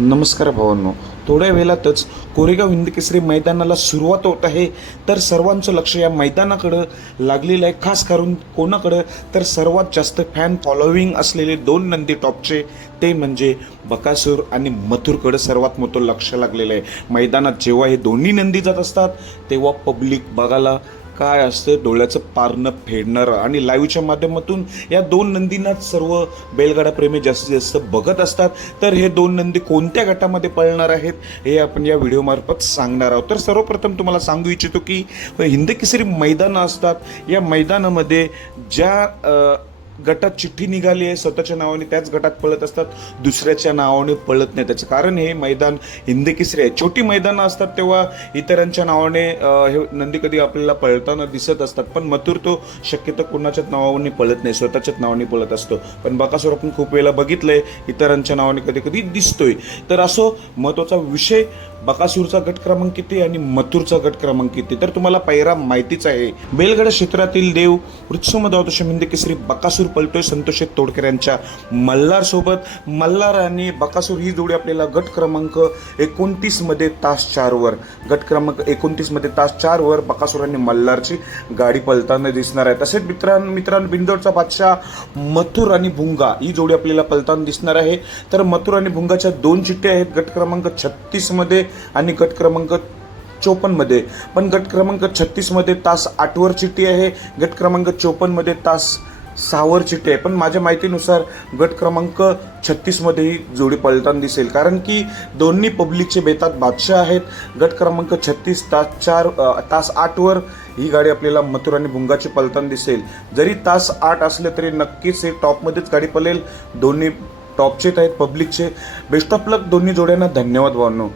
नमस्कार भावांनो. थोड्या वेळातच कोरेगाव हिंदकेसरी मैदानाला सुरुवात होत आहे. तर सर्वांचं लक्ष या मैदानाकडं लागलेलं आहे. खास करून कोणाकडं तर सर्वात जास्त फॅन फॉलोविंग असलेले दोन नंदी टॉपचे, ते म्हणजे बकासूर आणि मथुरकडं सर्वात मोठं लक्ष लागलेलं आहे. मैदानात जेव्हा हे दोन्ही नंदी जात असतात तेव्हा पब्लिक बघायला काय असतं, डोळ्याचं पारणं फेडणारं आणि लाईव्हच्या माध्यमातून या दोन नंदींनाच सर्व बैलगाडा प्रेमी जास्तीत जास्त बघत असतात. तर हे दोन नंदी कोणत्या गटामध्ये पळणार आहेत हे आपण या व्हिडिओमार्फत सांगणार आहोत. तर सर्वप्रथम तुम्हाला सांगू इच्छितो की हिंदकेसरी मैदानं असतात, या मैदानामध्ये ज्या गटात चिठ्ठी निघाली आहे स्वतःच्या नावाने त्याच गटात पळत असतात, दुसऱ्याच्या नावाने पळत नाही. त्याचं कारण हे मैदान हिंदकेसरी आहे. छोटी मैदानं असतात तेव्हा इतरांच्या नावाने हे नंदी कधी आपल्याला पळताना दिसत असतात, पण मथुर तो शक्यतो कोणाच्याच नावाने पळत नाही, स्वतःच्याच नावाने पळत असतो. पण बकासूर आपण खूप वेळेला बघितलंय इतरांच्या नावाने कधी कधी दिसतोय. तर असो, महत्त्वाचा विषय बकासूरचा गट क्रमांक किती आणि मथुरचा गट क्रमांक किती, तर तुम्हाला पहिरा माहितीच आहे. बैलगाडा क्षेत्रातील देव वृत्समदावतोष हिंदकेसरी बकासूर पलटोय संतोष तोडकर यांच्या मल्हार सोबत. मल्हार आणि बकासूर ही जोडी आपल्याला गट क्रमांक 29 मध्ये तास 4 वर, गट क्रमांक 29 मध्ये तास 4 वर बकासूर आणि मल्हारची गाडी पलताना दिसणार आहे. तसेच मित्रांनो बिंदोडचा बादशाह मथुर आणि भुंगा ही जोडी आपल्याला पलताना दिसणार आहे. तर मथुर आणि भुंगाच्या दोन चिठ्ठ्या आहेत गट क्रमांक 36 मध्ये आणि गट क्रमांक 54 मध्ये. पण गट क्रमांक 36 मध्ये तास 8 वर चिठ्ठी आहे, गट क्रमांक 54 मध्ये तास 6 वर चिठ्ठी आहे. पण माझ्या माहितीनुसार गट क्रमांक 36 मध्ये ही जोडी पलताना दिसेल, कारण की दोन्ही पब्लिकचे बेतात बादशाह आहेत. गट क्रमांक 36 तास 8 वर ही गाडी आपल्याला मथुर आणि भुंगाची पलताना दिसेल. जरी तास 8 असले तरी नक्कीच हे टॉपमध्येच गाडी पळेल. दोन्ही टॉपचे आहेत, पब्लिकचे. बेस्ट ऑफ लक दोन्ही जोड्यांना. धन्यवाद भावांनो.